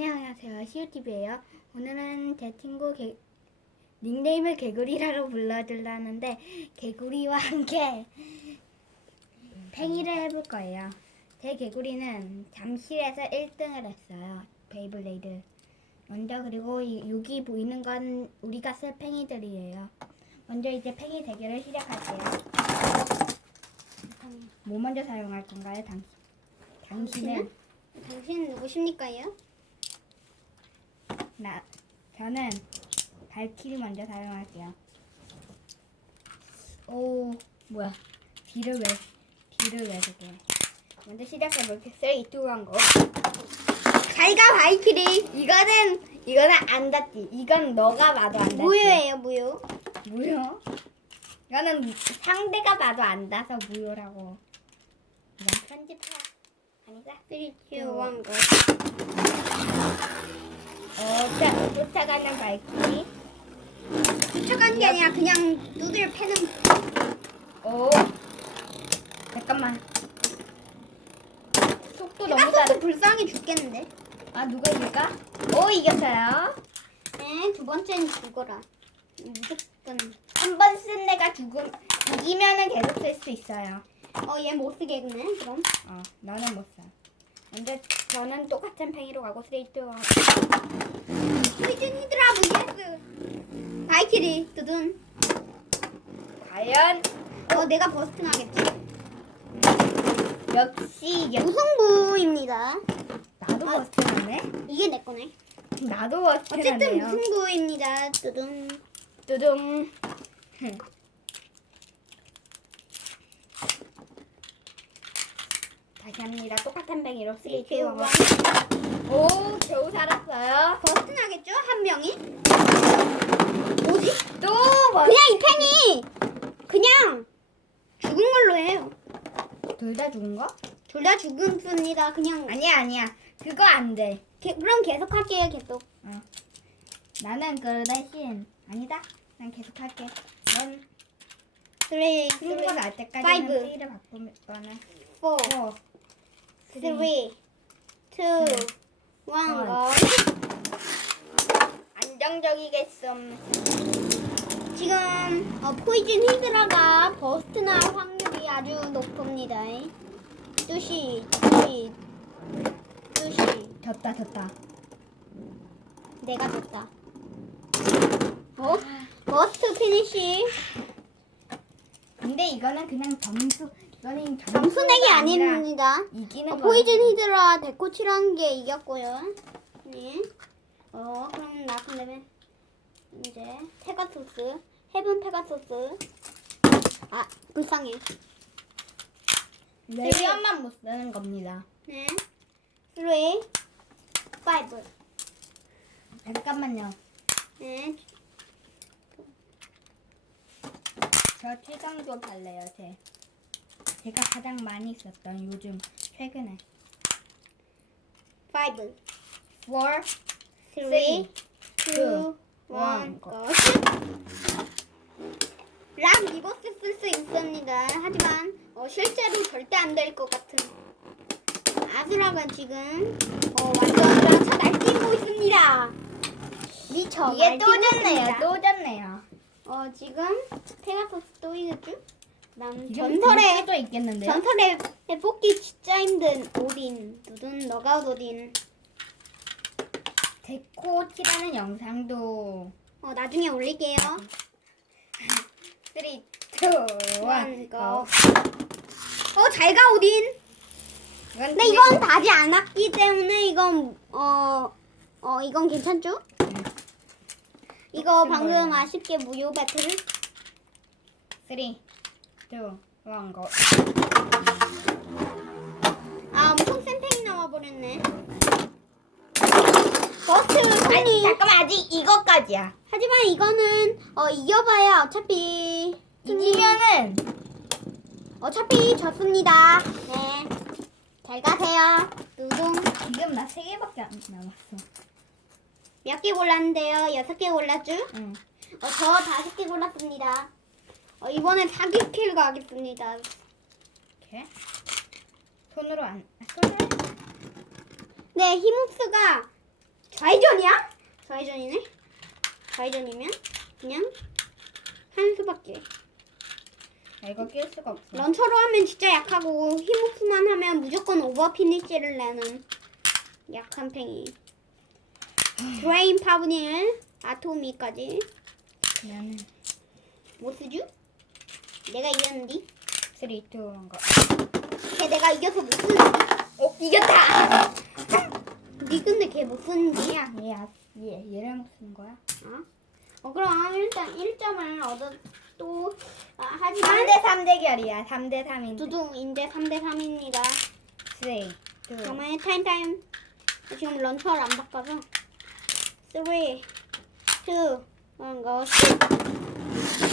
안녕하세요. 시우TV예요. 오늘은 제 친구 개, 닉네임을 개구리라고 불러주려는데 개구리와 함께 팽이를 해볼 거예요. 제 개구리는 잠실에서 1등을 했어요. 베이블레이드. 먼저 그리고 이- 여기 보이는 건 우리가 쓸 팽이들이에요. 먼저 이제 팽이 대결을 시작할게요. 뭐 먼저 사용할 건가요, 당신? 당신은? 당신 누구십니까요? 나 저는 발키리 먼저 사용할게요. 오 뭐야? 뒤를 왜 뒤를 왜 그게? 먼저 시작해 볼게. 3, 2, 1, 고. 잘가 발키리. 이거는 이거는 안 닿지. 이건 너가 봐도 안 닿지. 무효예요, 무효. 무효? 이거는 상대가 봐도 안 닿아서 무효라고. 그냥 편집해. 아니다. 3, 2, 1, 고. 어, 쫓아, 쫓아가는 발키리. 쫓아가는 게 아니라 그냥 두들 패는 오. 잠깐만. 속도 너무 페가소스 빠르. 불쌍히 죽겠는데? 아 누가 이길까? 오 이겼어요. 네, 두 번째는 죽어라. 무조건. 한 번 쓴 내가 죽음 이기면은 계속 쓸 수 있어요. 어, 얘 못 쓰겠네, 그럼. 어 너는 못 똑같은 팽이로 가고 스레이트 포이즌 히드라 vs. 바이키리, 두둔. 과연 어, 내가 버스팅 하겠지. 역시. 무승부입니다. 나도 아. 버스트하네. 이게 내 거네. 나도 어쨌든 버스트하네요. 무승부입니다. 두둔. 뚜둥. 다시 합니다. 똑같은 뱅이로 3, 2, 1. 오, 겨우 살았어요. 버튼 하겠죠? 한 명이? 뭐지? 또 뭐? 그냥 이 팽이! 그냥! 죽은 걸로 해요. 둘 다 죽은 거? 둘 다 죽은 뿐이다. 그냥. 아니야, 아니야. 그거 안 돼. 게, 그럼 계속 할게요, 계속. 어. 나는 그 대신. 아니다. 난 계속 할게. 넌 3, 3, 3, 5, 때까지는 5, 4, 3를 three, two, 네. one, 아. go. 안정적이겠음. 지금 어, 포이즌 히드라가 버스트 날 확률이 아주 높습니다. 뚜시, 뚜시, 뚜시. 졌다 졌다. 내가 졌다. 어? 버스트 피니시. 근데 이거는 그냥 점수 내기 아니라 아닙니다. 이기는 어, 거. 포이즌 히드라 데코치라는 게 이겼고요. 네. 어, 그럼 나 근데 이제 페가소스, 헤븐 페가소스. 아, 불쌍해. 레이언만 못 쓰는 겁니다. 네. 3, 5. 잠깐만요. 네. 저 최강도 갈래요, 제. 제가 가장 많이 썼던 요즘 최근에. 5, 4, 3, 2, 1, two, 고. 락 리버스 쓸 수 있습니다. 하지만 어, 실제로 절대 안 될 것 같은 아수라가 지금 어, 완전 차 날뛰고 있습니다. 미쳐. 이게 또 졌네요. 또 졌네요. 어 지금 페가서스 또 이겼죠? 난 전설의 수도 있겠는데요? 전설의 뽑기 진짜 힘든 오딘 두둔 너가웃 오딘. 데코치라는 영상도 어 나중에 올릴게요. 3, 2, 1, 원, 고. 어 잘가 오딘. 근데 이건 다지 않았기 때문에 이건 어, 어 이건 괜찮죠? 이거 똑같은 방금. 아쉽게 무효 배틀 3, 2, 1, 고. 아 엄청 센 팽이 나와버렸네 버스 아니, 잠깐만, 아직 이거까지야. 하지만 이거는 어 이겨봐야 어차피 승리- 이기면은 어차피 졌습니다 네 잘 가세요 누동 지금 나 3개밖에 안 남았어. 몇 개 골랐는데요 여섯 개 골랐죠? 응. 어, 저 다섯 개 골랐습니다. 어, 이번엔 사기 킬 가겠습니다. 이렇게. 손으로 안, 아, 손으로? 네, 히묵스가 좌회전이야? 좌회전이네. 좌회전이면 그냥 한 수밖에. 아, 이거 끼울 수가 없어. 런처로 하면 진짜 약하고 힘흡수만 하면 무조건 오버 피니시를 내는 약한 팽이. 드레인 파브닐 아토미까지 그러면은 못 쓰죠? 내가 이겼는디? 3, 2, 1, 거. 걔 내가 이겨서 못 쓰는디? 어, 이겼다! 니 근데 걔 못 쓰는디? 얘야, 얘야. 얘, 못 쓰는 거야? 어? 어 그럼 일단 1점을 얻어 또 아, 하지만 3대 3 대결이야. 3대 3인데. 두두 이제 3대 3입니다. 3, 2, 정말 타임 타임. 지금 런처를 안 바꿔서 3, 2, 1, 고.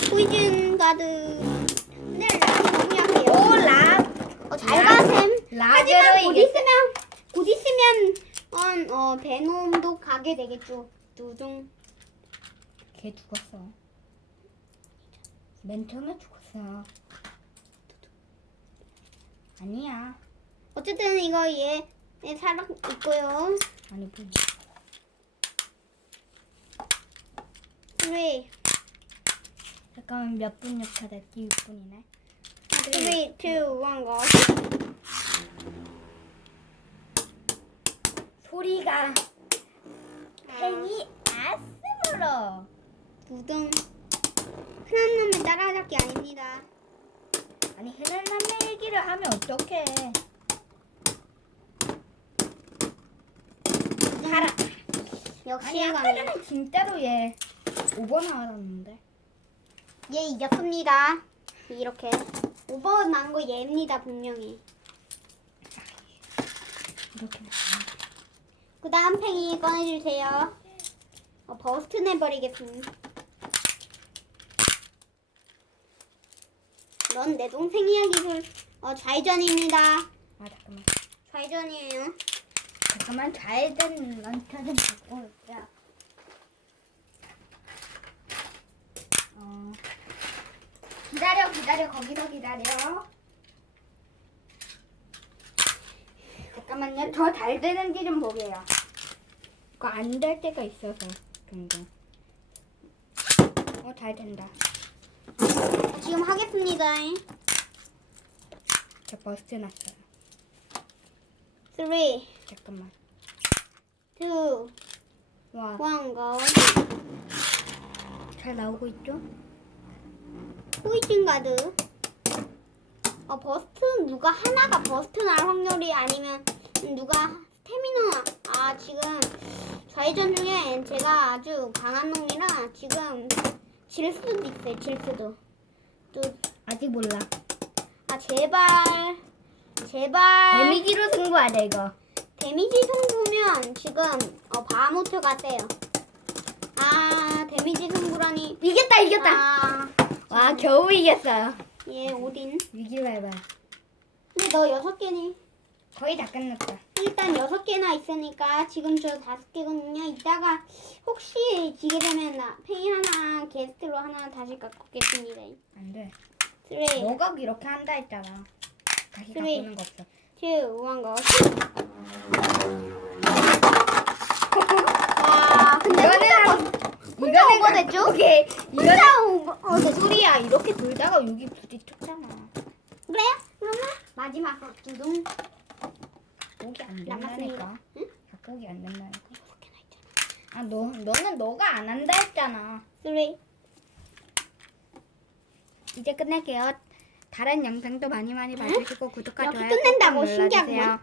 포이즌 가드. 네, 너무 약해요. 오, 락! 어, 잘 가셈. 하지만 락으로 곧 이겼어. 있으면 곧 있으면 어, 어 베놈도 가게 되겠죠. 두둥. 걔 죽었어. 맨 처음에 죽었어. 아니야. 어쨌든 이거 얘, 얘 살아 있고요. 아니, 뭐. 3, 2, 잠깐만 몇 분 역차 됐지? 6분이네. 3, 2, 1, 고. 소리가 팽이 아스물어. 두둥. 흔한 놈의 따라잡기 아닙니다. 아니 흔한 남매 얘기를 하면 어떡해. 살아. 역시 아니 아까. 전에 진짜로 얘 5번 나왔는데. 얘 이겼습니다. 이렇게. 5번 나온 거 얘입니다, 분명히. 이렇게. 그 다음 팽이 꺼내주세요. 어, 버스트 내버리겠습니다. 넌 내 동생 이야기를 어, 좌회전입니다. 아 잠깐만. 좌회전이에요. 잠깐만 좌회전 런처는 갖고. 어. 기다려 기다려 거기서 기다려. 잠깐만요. 더 잘 되는지 좀 보게요. 이거 안 될 때가 있어서 종종. 어 잘 된다. 지금 하겠습니다. 저 버스트 났어요. 3, 2, 잠깐만. 1, 와, go. 잘 나오고 있죠? 포이즌 가드. 어, 버스트 누가 하나가 버스트 날 확률이 아니면 누가 스태미너 아 지금 좌회전 중에 제가 아주 강한 놈이라 지금 질 수도 있어요 질 수도 아직 몰라. 또아 제발 제발 데미지로 승부하자 이거. 데미지 승부면 지금 어 바하모트 가 세요 아 데미지 승부라니 이겼다 이겼다. 아, 와 겨우 이겼어요. 얘 오딘 위기 발발. 근데 너 여섯 개니 거의 다 끝났다. 일단 여섯 개나 있으니까 지금 저 다섯 개거든요. 이따가 혹시 지게 되면 나 팽이 하나 게스트로 하나 다시 갖고 오겠습니다. 안 돼. 쓰리, 너가 이렇게 한다 했잖아. 다시 쓰리. 바꾸는 거 없어. 고. 와, 근데 이거는 혼자 이 거는 오버됐죠? 오케이. 이거는 혼자 오버. 어, 무슨 소리야? 이렇게 돌다가 여기 부딪혔잖아. 그래? 그러면 마지막 두둥 각복이 안. 된다니까. 응? 각복이 안 된다니까. 아, 너 너는 너가 안 한다 했잖아. 쓰리. 이제 끝낼게요. 다른 영상도 많이 많이 봐주시고 구독과 좋아요 끝낸다고? 꾹꾹 눌러주세요. 신기하구만.